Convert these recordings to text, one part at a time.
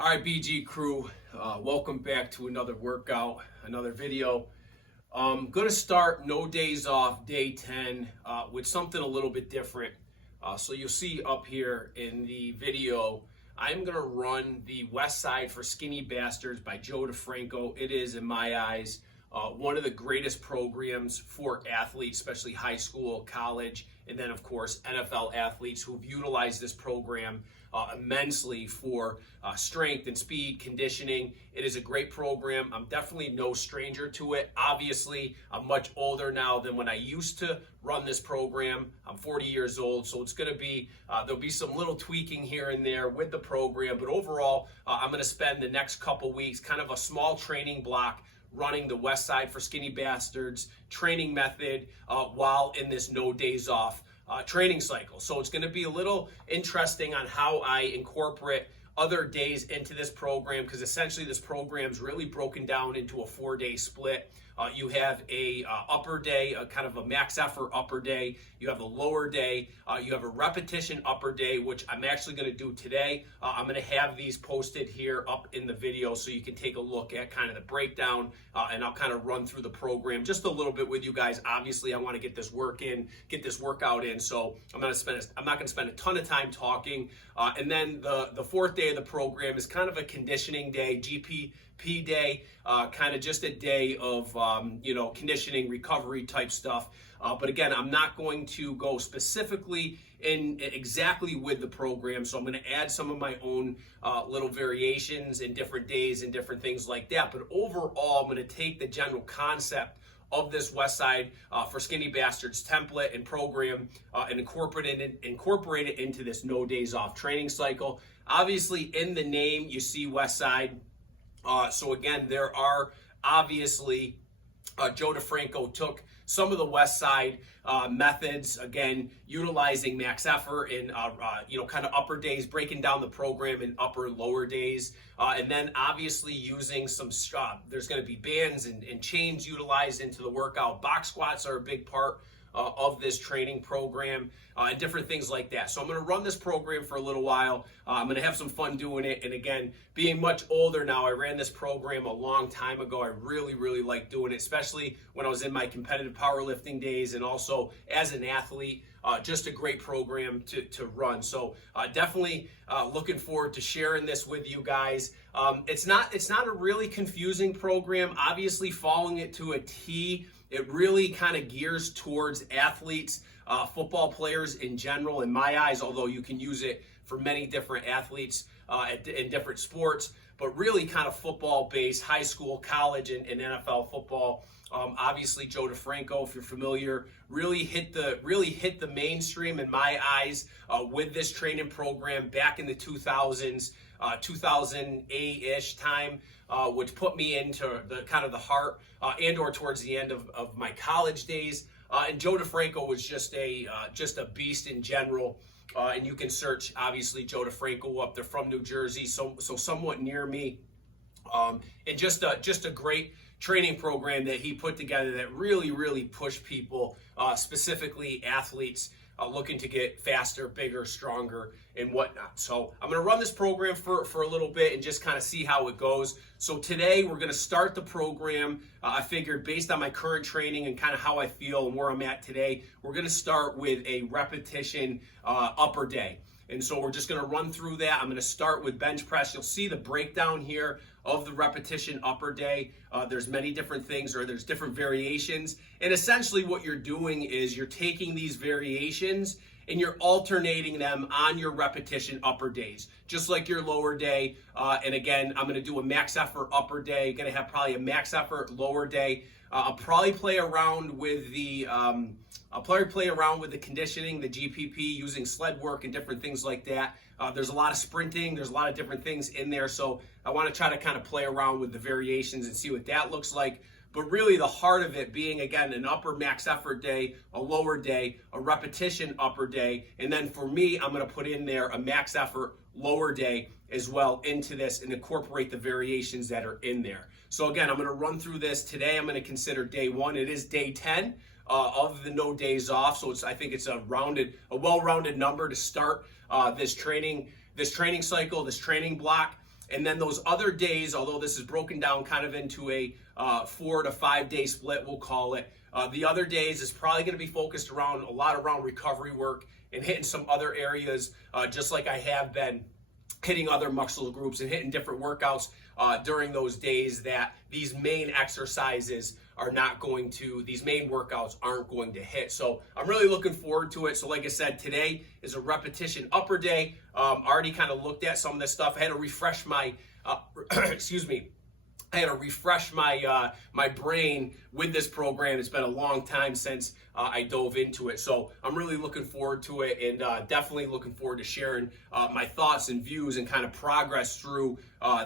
All right, BG crew, welcome back to another workout, another video. I'm going to start no days off, day 10, with something a little bit different. So you'll see up here in the video, I'm going to run the Westside for Skinny Bastards by Joe DeFranco. It is, in my eyes, one of the greatest programs for athletes, especially high school, college, and then, of course, NFL athletes who've utilized this program immensely for strength and speed conditioning. It is a great program. I'm definitely no stranger to it. Obviously, I'm much older now than when I used to run this program. I'm 40 years old, so it's going to be, there'll be some little tweaking here and there with the program, but overall, I'm going to spend the next couple weeks kind of a small training block running the Westside for Skinny Bastards training method while in this no days off training cycle. So it's going to be a little interesting on how I incorporate other days into this program, because essentially this program is really broken down into a 4-day split. You have a upper day, a kind of a max effort upper day. You have a lower day. You have a repetition upper day, which I'm actually going to do today. I'm going to have these posted here up in the video so you can take a look at kind of the breakdown, and I'll kind of run through the program just a little bit with you guys. Obviously, I want to get this workout in, so I'm not going to spend a ton of time talking. And then the fourth day of the program is kind of a conditioning day, GPP day, kind of just a day of conditioning, recovery type stuff. But again, I'm not going to go specifically in exactly with the program, so I'm going to add some of my own little variations in different days and different things like that. But overall, I'm going to take the general concept of this Westside for Skinny Bastards template and program and incorporate it into this no days off training cycle. Obviously, in the name, you see Westside. So again, there are obviously Joe DeFranco took some of the Westside methods, again, utilizing max effort and kind of upper days, breaking down the program in upper lower days, and then obviously using some there's going to be bands and chains utilized into the workout. Box squats are a big part of this training program, and different things like that. So I'm going to run this program for a little while. I'm going to have some fun doing it. And again, being much older now, I ran this program a long time ago. I really, really like doing it, especially when I was in my competitive powerlifting days and also as an athlete. Just a great program to run. So definitely looking forward to sharing this with you guys. It's not a really confusing program. Obviously, following it to a T, it really kind of gears towards athletes, football players in general, in my eyes, although you can use it for many different athletes in different sports, but really kind of football-based, high school, college, and NFL football. Obviously, Joe DeFranco, if you're familiar, really hit the mainstream in my eyes with this training program back in the 2000s, 2008-ish time, which put me into the kind of the heart and or towards the end of my college days. And Joe DeFranco was just a beast in general. And you can search, obviously, Joe DeFranco up there from New Jersey, so somewhat near me. And just a great training program that he put together that really, really pushed people, specifically athletes, looking to get faster, bigger, stronger, and whatnot. So I'm going to run this program for a little bit and just kind of see how it goes. So today we're going to start the program. I figured based on my current training and kind of how I feel and where I'm at today, we're going to start with a repetition upper day. And so we're just going to run through that. I'm going to start with bench press. You'll see the breakdown here of the repetition upper day. There's many different things, or there's different variations. And essentially what you're doing is you're taking these variations and you're alternating them on your repetition upper days, just like your lower day. And again, I'm going to do a max effort upper day. Going to have probably a max effort lower day. I'll probably play around with the conditioning, the GPP, using sled work and different things like that. There's a lot of sprinting. There's a lot of different things in there. So I want to try to kind of play around with the variations and see what that looks like. But really the heart of it being, again, an upper max effort day, a lower day, a repetition upper day. And then for me, I'm going to put in there a max effort lower day as well into this and incorporate the variations that are in there. So again, I'm going to run through this today. I'm going to consider day 1. It is day 10 of the no days off. So I think it's a well-rounded number to start this training cycle, this training block. And then those other days, although this is broken down kind of into a 4 to 5 day split, we'll call it, the other days is probably going to be focused around a lot around recovery work and hitting some other areas, just like I have been hitting other muscle groups and hitting different workouts during those days that these main exercises are not going to, these main workouts aren't going to hit. So I'm really looking forward to it. So like I said, today is a repetition upper day. Already kind of looked at some of this stuff. I had to refresh my, excuse me, I had to refresh my my brain with this program. It's been a long time since I dove into it. So I'm really looking forward to it, and definitely looking forward to sharing my thoughts and views and kind of progress through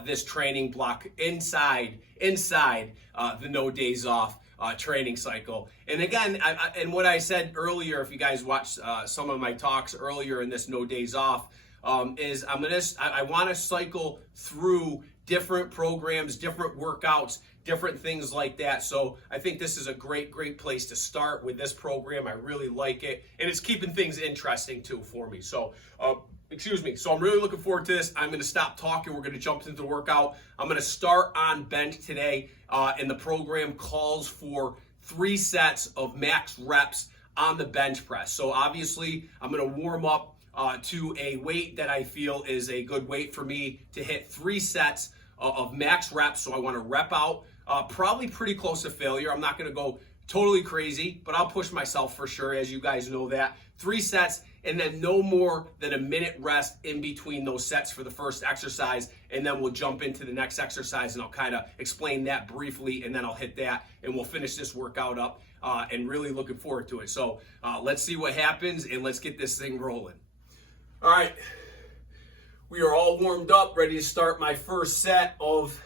this training block inside the no days off training cycle. And again, and what I said earlier, if you guys watched some of my talks earlier in this no days off, is I want to cycle through different programs, different workouts, different things like that. So I think this is a great place to start with this program. I really like it, and it's keeping things interesting too for me. So excuse me. So I'm really looking forward to this. I'm going to stop talking. We're going to jump into the workout. I'm going to start on bench today, and the program calls for 3 sets of max reps on the bench press. So obviously I'm going to warm up to a weight that I feel is a good weight for me to hit 3 sets of max reps. So I want to rep out probably pretty close to failure. I'm not going to go totally crazy, but I'll push myself for sure, as you guys know that. 3 sets, and then no more than a minute rest in between those sets for the first exercise, and then we'll jump into the next exercise, and I'll kind of explain that briefly, and then I'll hit that, and we'll finish this workout up, and really looking forward to it. So let's see what happens, and let's get this thing rolling. All right, we are all warmed up, ready to start my first set of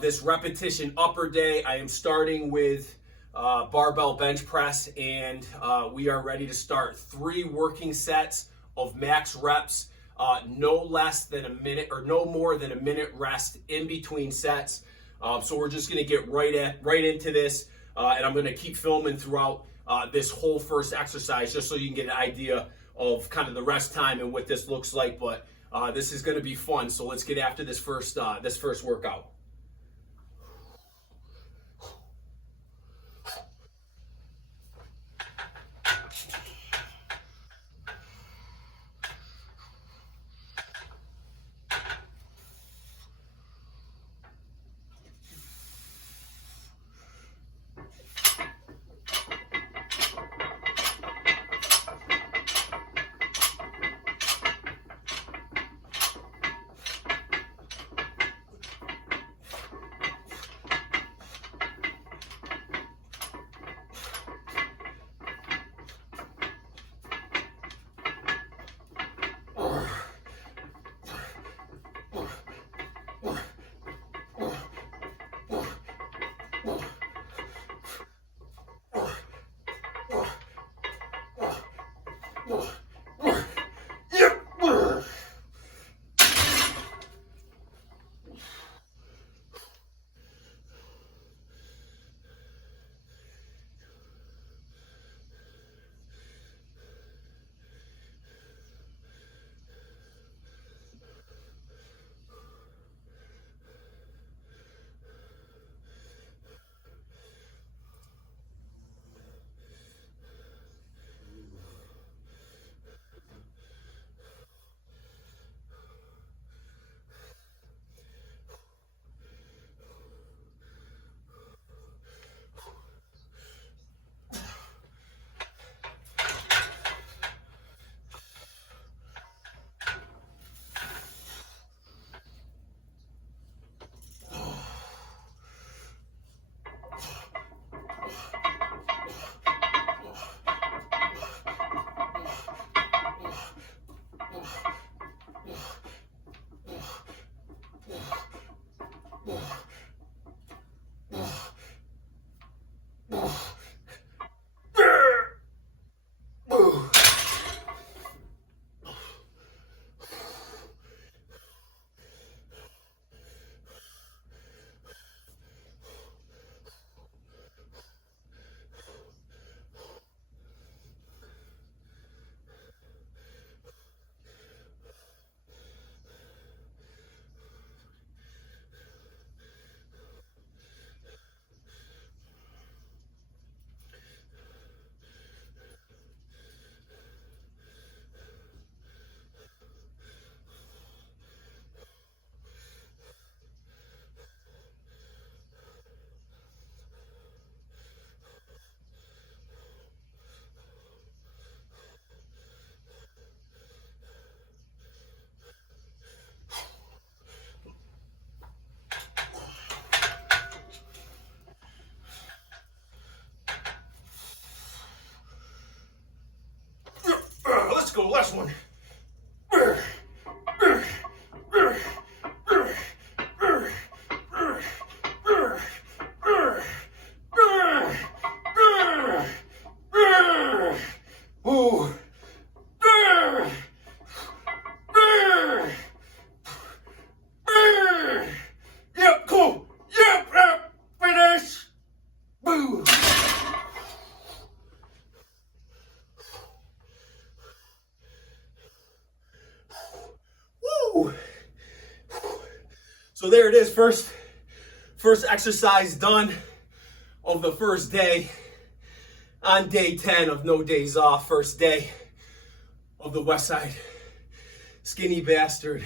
this repetition upper day. I am starting with barbell bench press, and we are ready to start 3 working sets of max reps, no less than a minute or no more than a minute rest in between sets. So we're just going to get right into this, and I'm going to keep filming throughout this whole first exercise just so you can get an idea of kind of the rest time and what this looks like. But this is going to be fun. So let's get after this first workout. go, last one. Ooh. Yep, cool. Yep, finish. Boo. Woo. So there it is, first exercise done of the first day on day 10 of no days off, first day of the Westside Skinny Bastard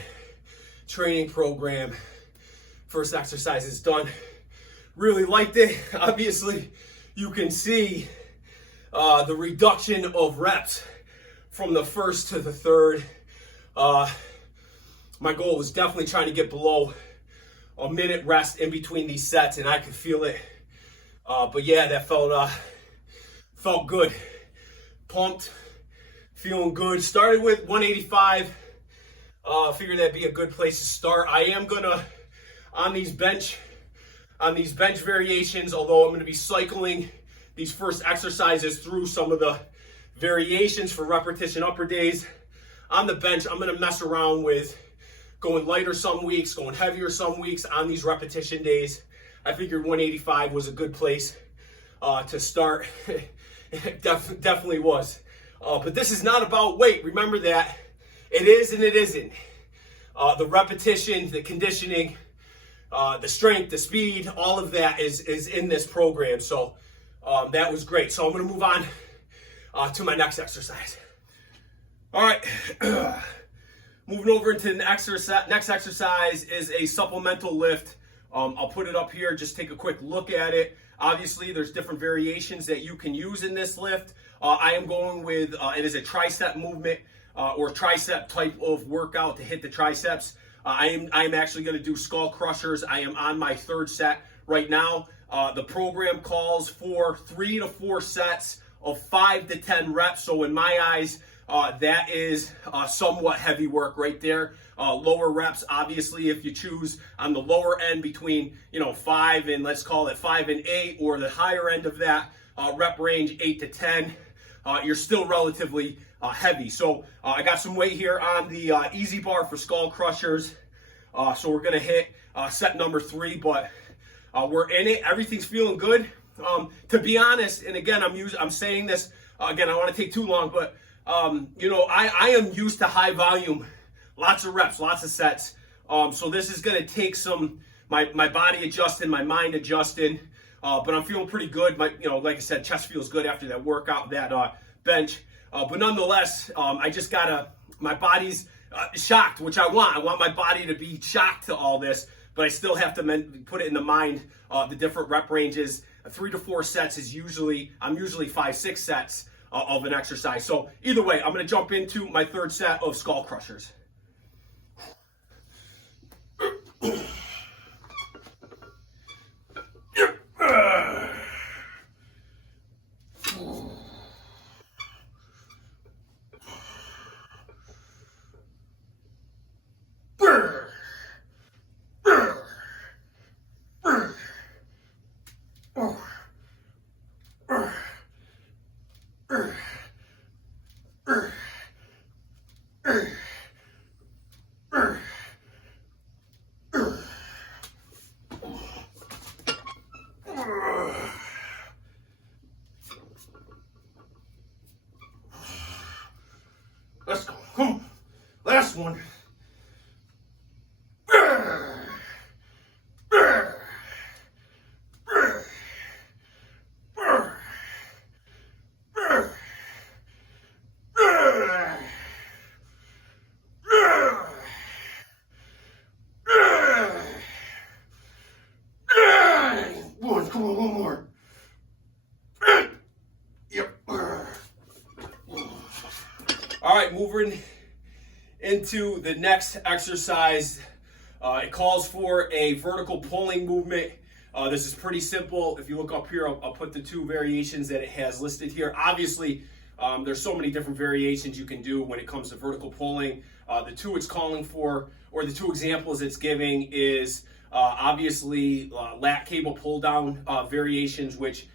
training program. First exercise is done. Really liked it. Obviously, you can see the reduction of reps from the first to the third. My goal was definitely trying to get below a minute rest in between these sets, and I could feel it. But yeah, that felt good. Pumped, feeling good. Started with 185. Figured that'd be a good place to start. I am gonna, on these bench variations, although I'm gonna be cycling these first exercises through some of the variations for repetition upper days. On the bench, I'm gonna mess around with going lighter some weeks, going heavier some weeks on these repetition days. I figured 185 was a good place to start. It definitely was. But this is not about weight. Remember that. It is and it isn't. The repetition, the conditioning, the strength, the speed, all of that is in this program. So that was great. So I'm going to move on to my next exercise. All right. Moving over into the next exercise is a supplemental lift. I'll put it up here. Just take a quick look at it. Obviously, there's different variations that you can use in this lift. I am going with, it is a tricep movement or tricep type of workout to hit the triceps. I am actually going to do skull crushers. I am on my third set right now. The program calls for 3 to 4 sets of 5 to 10 reps. So in my eyes, that is somewhat heavy work right there. Lower reps, obviously, if you choose on the lower end between 5 and let's call it 5 and 8, or the higher end of that rep range 8 to 10, you're still relatively heavy. So I got some weight here on the easy bar for skull crushers. So we're gonna hit set number 3, but we're in it. Everything's feeling good. To be honest, and again, I'm saying this again. I don't want to take too long, but I am used to high volume, lots of reps, lots of sets. So this is gonna take some my body adjusting, my mind adjusting. But I'm feeling pretty good. Like I said, chest feels good after that workout, that bench. But nonetheless, my body's shocked, which I want. I want my body to be shocked to all this, but I still have to put it in the mind, the different rep ranges. 3 to 4 sets I'm usually 5, 6 sets of an exercise. So either way, I'm gonna jump into my third set of skull crushers. Let's go. Come on. Last one. Come on, one more. Yep. All right, moving into the next exercise. It calls for a vertical pulling movement. This is pretty simple. If you look up here, I'll put the 2 variations that it has listed here. Obviously, There's so many different variations you can do when it comes to vertical pulling. The two it's calling for, or the two examples it's giving is obviously lat cable pull down variations, which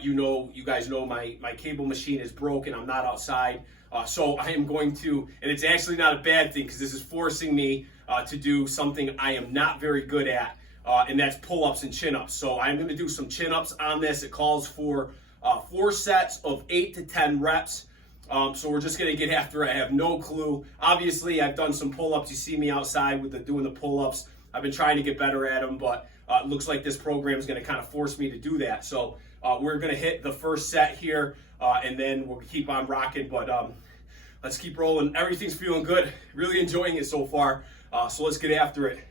you guys know my cable machine is broken. I'm not outside. So I am going to, and it's actually not a bad thing because this is forcing me to do something I am not very good at, and that's pull-ups and chin-ups. So I'm going to do some chin-ups on this. It calls for 4 sets of 8 to 10 reps. So we're just going to get after it. I have no clue. Obviously, I've done some pull-ups. You see me outside with doing the pull-ups. I've been trying to get better at them, but it looks like this program is going to kind of force me to do that. So we're going to hit the first set here, and then we'll keep on rocking. But let's keep rolling. Everything's feeling good. Really enjoying it so far. So let's get after it.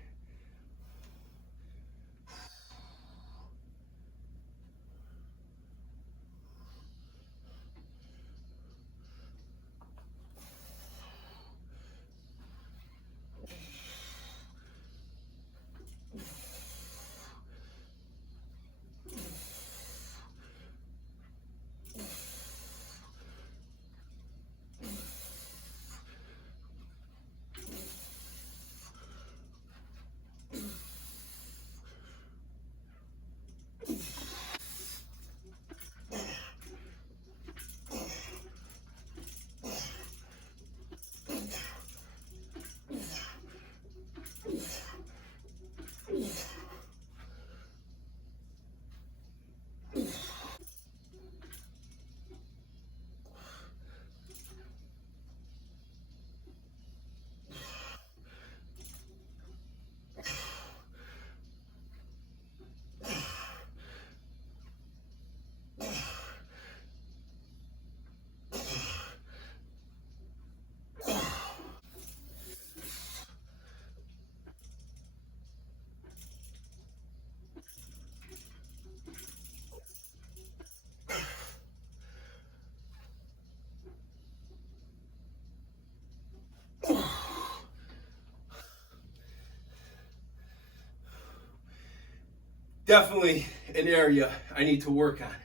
Definitely an area I need to work on.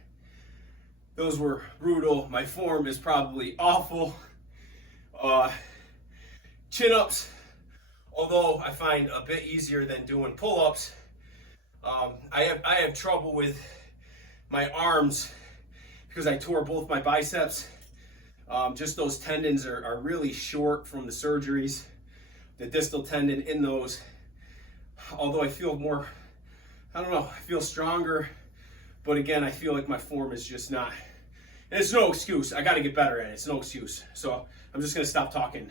Those were brutal. My form is probably awful. Chin-ups, although I find a bit easier than doing pull-ups. I have trouble with my arms because I tore both my biceps. Just those tendons are really short from the surgeries. The distal tendon in those, although I feel more, I don't know, I feel stronger, but again, I feel like my form is just not, and it's no excuse. I got to get better at it. It's no excuse. So I'm just going to stop talking.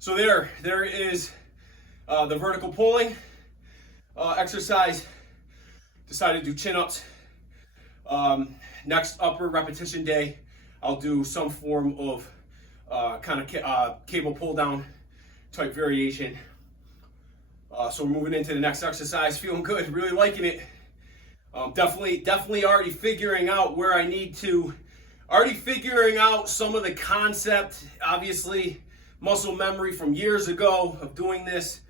So there is the vertical pulling exercise. Decided to do chin-ups. Next upper repetition day, I'll do some form of cable pull down type variation. So we're moving into the next exercise. Feeling good, really liking it. Definitely already figuring out where I need to, already figuring out some of the concept, obviously muscle memory from years ago of doing this,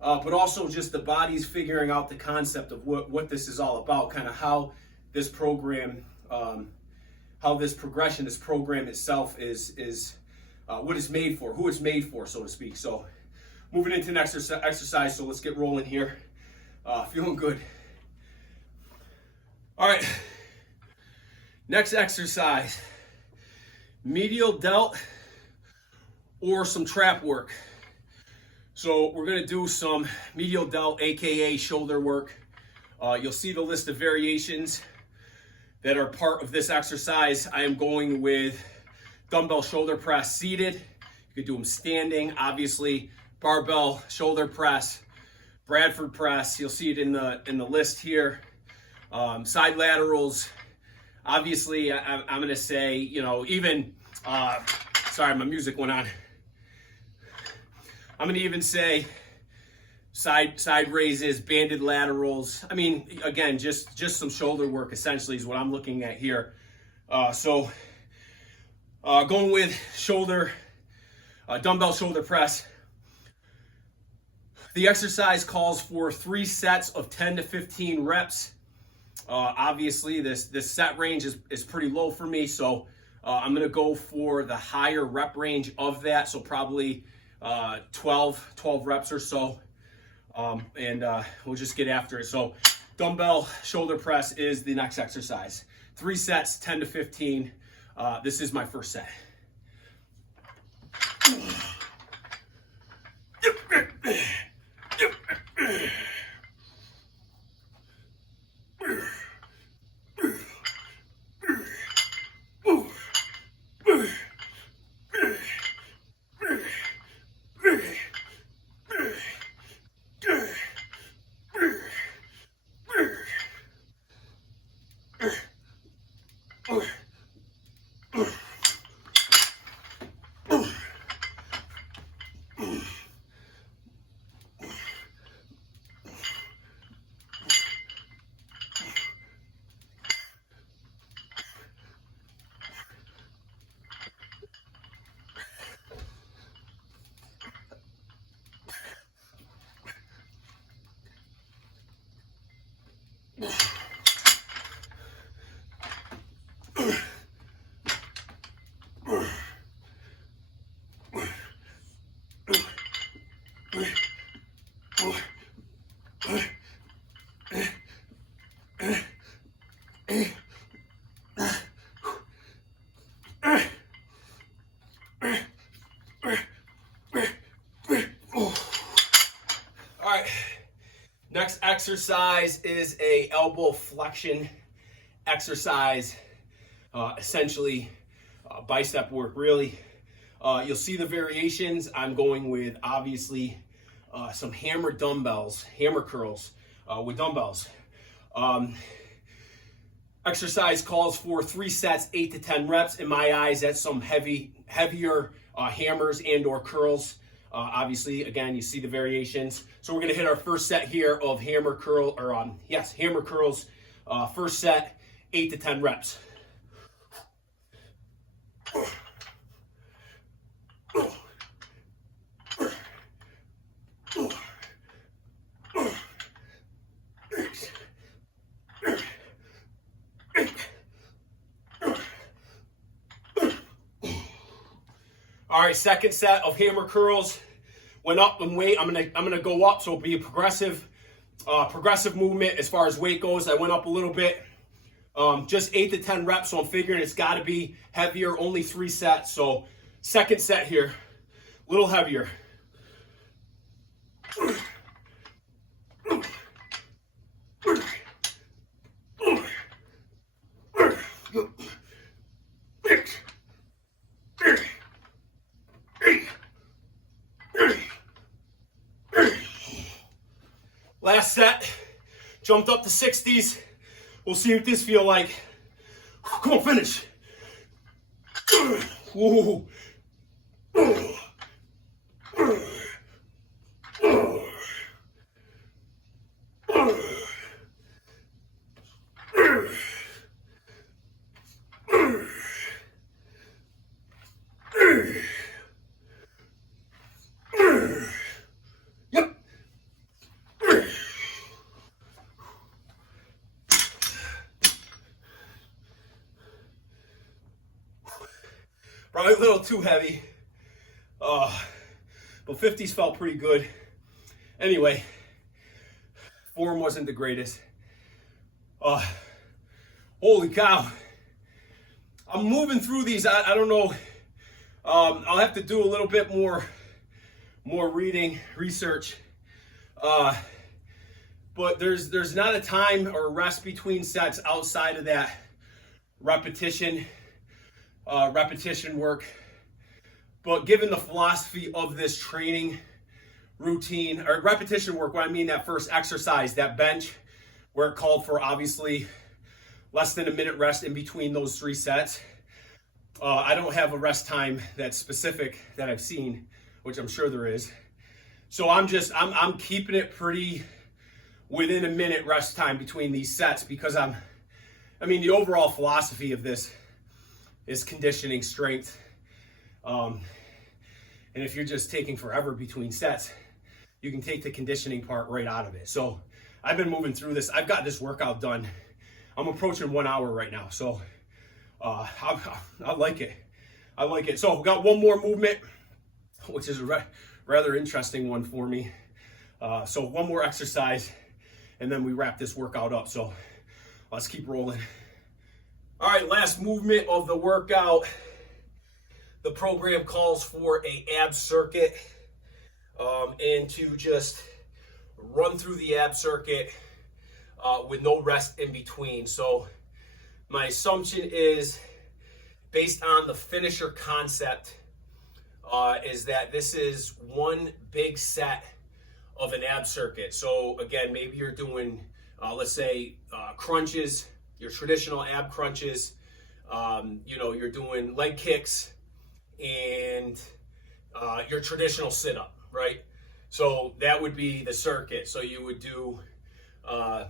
but also just the body's figuring out the concept of what this is all about, kind of how this program, how this progression, this program itself is what it's made for, who it's made for, so to speak. So moving into next exercise, so let's get rolling here. Feeling good. All right, next exercise, medial delt or some trap work. So we're gonna do some medial delt, AKA shoulder work. You'll see the list of variations that are part of this exercise. I am going with dumbbell shoulder press seated. You could do them standing, obviously. Barbell shoulder press, Bradford press. You'll see it in the list here. Side laterals. Obviously, I'm gonna say, even. Sorry, my music went on. I'm gonna even say side raises, banded laterals. I mean, again, just some shoulder work essentially is what I'm looking at here. So going with shoulder, dumbbell shoulder press. The exercise calls for 3 sets of 10 to 15 reps. Obviously, this set range is pretty low for me, so I'm gonna go for the higher rep range of that, so probably 12 reps or so, and we'll just get after it. So dumbbell shoulder press is the next exercise. 3 sets, 10 to 15. This is my first set. Next exercise is a elbow flexion exercise, essentially bicep work really. You'll see the variations. I'm going with obviously some hammer dumbbells, hammer curls with dumbbells. Exercise calls for 3 sets, 8 to 10 reps. In my eyes, that's some heavier hammers and or curls. Obviously, again, you see the variations. So we're gonna hit our first set here of hammer curls. First set, 8 to 10 reps. All right, second set of hammer curls. Went up in weight. I'm gonna go up, so it'll be a progressive movement as far as weight goes. I went up a little bit, just 8 to 10 reps. So I'm figuring it's got to be heavier. Only 3 sets. So second set here, a little heavier. Last set, jumped up to 60s. We'll see what this feel like. Come on, finish. Ooh. Probably a little too heavy, but 50s felt pretty good. Anyway, form wasn't the greatest. Holy cow. I'm moving through these. I don't know. I'll have to do a little bit more reading, research. But there's not a time or rest between sets outside of that repetition work. But given the philosophy of this training routine, or repetition work, what I mean that first exercise, that bench, where it called for obviously less than a minute rest in between those 3 sets. I don't have a rest time that's specific that I've seen, which I'm sure there is. So I'm keeping it pretty within a minute rest time between these sets, because the overall philosophy of this is conditioning strength. And if you're just taking forever between sets, you can take the conditioning part right out of it. So I've been moving through this. I've got this workout done. I'm approaching 1 hour right now. So I like it. I like it. So we got one more movement, which is a rather interesting one for me. So one more exercise, and then we wrap this workout up. So let's keep rolling. All right, last movement of the workout. The program calls for a ab circuit, and to just run through the ab circuit with no rest in between. So my assumption is, based on the finisher concept, is that this is one big set of an ab circuit. So again, maybe you're doing, let's say, crunches, your traditional ab crunches. You're doing leg kicks and your traditional sit-up, right? So that would be the circuit. So you would do the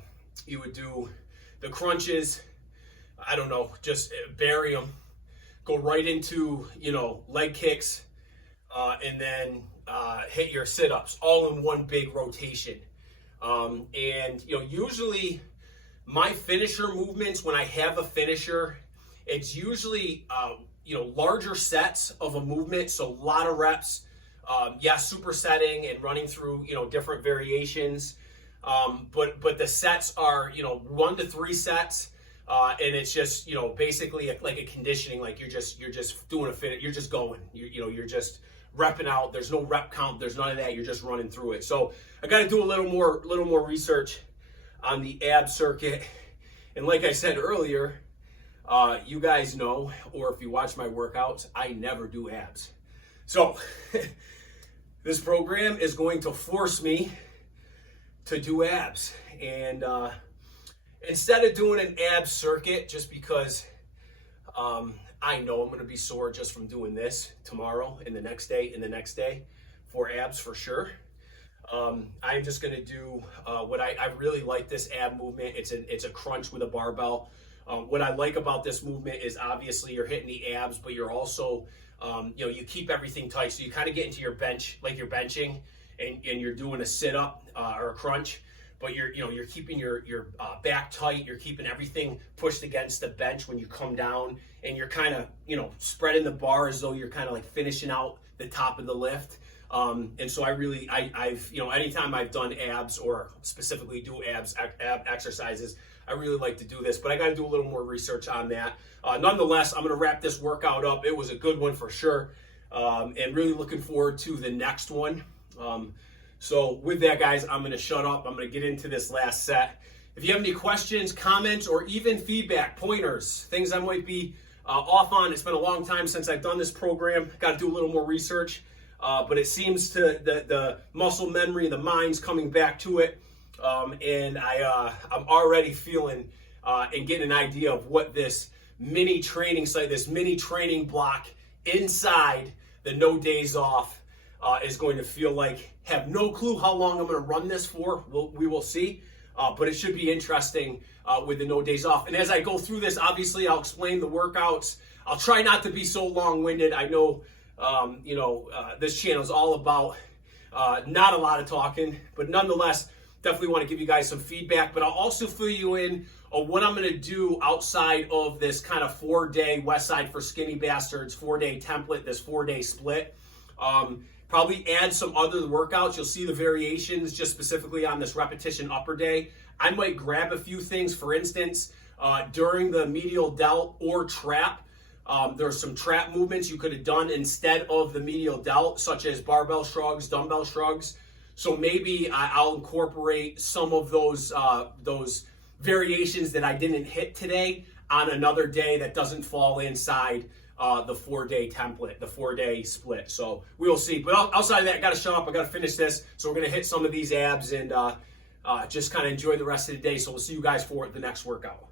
crunches. I don't know, just bury them. Go right into, leg kicks, and then hit your sit-ups, all in one big rotation. Usually my finisher movements, when I have a finisher, it's usually, larger sets of a movement. So a lot of reps, supersetting and running through, different variations. But the sets are, 1 to 3 sets. And it's just, basically like a conditioning, like you're just doing a fit, you're just going, you're just repping out. There's no rep count. There's none of that. You're just running through it. So I got to do a little more research on the ab circuit. And like I said earlier, you guys know, or if you watch my workouts, I never do abs. So this program is going to force me to do abs. And, instead of doing an ab circuit, just because I know I'm going to be sore just from doing this tomorrow and the next day for abs for sure, I'm just going to do what I really like this ab movement. It's a crunch with a barbell. What I like about this movement is obviously you're hitting the abs, but you're also, you keep everything tight. So you kind of get into your bench, like you're benching, and you're doing a sit up or a crunch. But you're keeping your back tight. You're keeping everything pushed against the bench when you come down, and you're kind of spreading the bar as though you're kind of like finishing out the top of the lift. And so I've anytime I've done abs or specifically do ab exercises, I really like to do this. But I got to do a little more research on that. Nonetheless, I'm going to wrap this workout up. It was a good one for sure, and really looking forward to the next one. So with that, guys, I'm going to shut up. I'm going to get into this last set. If you have any questions, comments, or even feedback, pointers, things I might be off on, it's been a long time since I've done this program. Got to do a little more research, but it seems to the muscle memory, the mind's coming back to it, and I'm already feeling and getting an idea of what this mini training site, this mini training block inside the No Days Off is going to feel like. Have no clue how long I'm going to run this for. We will see, but it should be interesting with the No Days Off. And as I go through this, obviously I'll explain the workouts. I'll try not to be so long-winded. I know, this channel is all about not a lot of talking, but nonetheless, definitely want to give you guys some feedback. But I'll also fill you in on what I'm going to do outside of this kind of 4-day Westside for Skinny Bastards 4-day template, this 4-day split. Probably add some other workouts. You'll see the variations just specifically on this repetition upper day. I might grab a few things. For instance, during the medial delt or trap, there's some trap movements you could have done instead of the medial delt, such as barbell shrugs, dumbbell shrugs. So maybe I'll incorporate some of those variations that I didn't hit today on another day that doesn't fall inside the 4-day template, the 4-day split. So we will see. But outside of that, I got to shut up. I got to finish this. So we're going to hit some of these abs and just kind of enjoy the rest of the day. So we'll see you guys for the next workout.